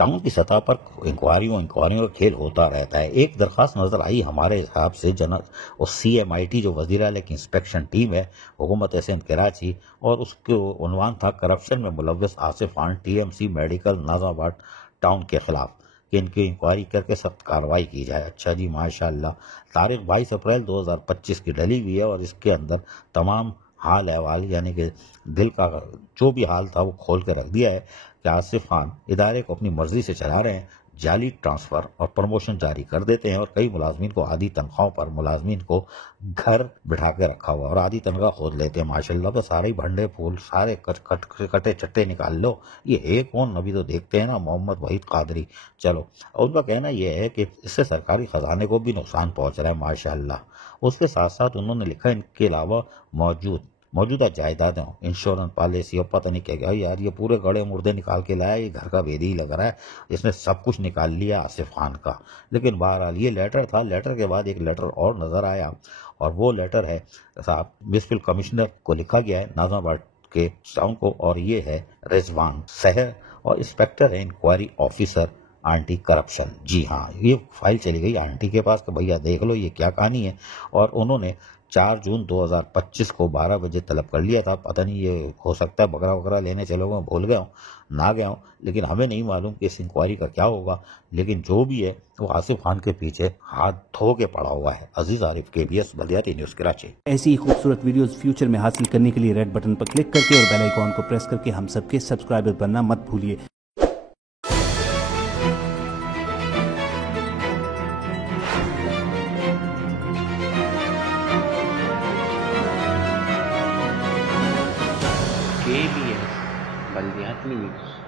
Town کی سطح پر انکوائریوں کا کھیل ہوتا رہتا ہے. ایک درخواست نظر آئی ہمارے حساب سے CMIT جو وزیر اعلیٰ کی انسپیکشن ٹیم ہے حکومت سندھ کراچی، اور اس کے عنوان تھا کرپشن میں ملوث آصف خان TMC میڈیکل ناظم آباد ٹاؤن کے خلاف کہ ان کی انکوائری کر کے سخت کارروائی کی جائے. اچھا جی، ماشاءاللہ. تاریخ 22 اپریل 2025 کی ڈلی ہوئی ہے، اور اس کے اندر تمام حال احوال یعنی کہ دل کا جو بھی حال تھا وہ کھول کے رکھ دیا ہے کہ آصف خان ادارے کو اپنی مرضی سے چلا رہے ہیں، جعلی ٹرانسفر اور پروموشن جاری کر دیتے ہیں، اور کئی ملازمین کو آدھی تنخواہوں پر ملازمین کو گھر بٹھا کے رکھا ہوا اور آدھی تنخواہ خود لیتے ہیں. ماشاءاللہ. تو سارے بھنڈے پھول سارے کٹے چٹے نکال لو. یہ ہے کون؟ ابھی تو دیکھتے ہیں نا، محمد وحید قادری. چلو، ان کا کہنا یہ ہے کہ اس سے سرکاری خزانے کو بھی نقصان پہنچ رہا ہے. ماشاءاللہ. اس کے ساتھ ساتھ انہوں نے لکھا ان کے علاوہ موجودہ جائیدادوں، انشورنس پالیسی اور پتہ نہیں کیا یار، یہ پورے گڑے مردے نکال کے لایا. یہ گھر کا بھیدی لگ رہا ہے، اس نے سب کچھ نکال لیا آصف خان کا. لیکن بہرحال یہ لیٹر تھا. لیٹر کے بعد ایک لیٹر اور نظر آیا، اور وہ لیٹر ہے صاحب میونسپل کمشنر کو لکھا گیا ہے ناظم آباد کے ٹاؤن کو، اور یہ ہے رضوان سحر، اور انسپیکٹر ہے انکوائری آفیسر اینٹی کرپشن. جی ہاں، یہ فائل چلی گئی آنٹی کے پاس کہ بھیا دیکھ لو یہ کیا کہانی ہے. اور انہوں نے 4 جون 2025 کو 12 بجے طلب کر لیا تھا. پتہ نہیں، یہ ہو سکتا ہے بکرا وغیرہ لینے چلے گئے، بھول گیا ہوں، نہ گیا ہوں، لیکن ہمیں نہیں معلوم کہ اس انکوائری کا کیا ہوگا. لیکن جو بھی ہے وہ آصف خان کے پیچھے ہاتھ دھو کے پڑا ہوا ہے. عزیز عارف، KBS بلدیاتی نیوز کراچی. ایسی ہی خوبصورت ویڈیوز فیوچر میں حاصل کرنے کے لیے ریڈ بٹن پر کلک کر کے اور بیل آئیکن کو پریس کر کے ہم سب کے سبسکرائبر بننا مت بھولیے. KBS بلدیاتی نیوز.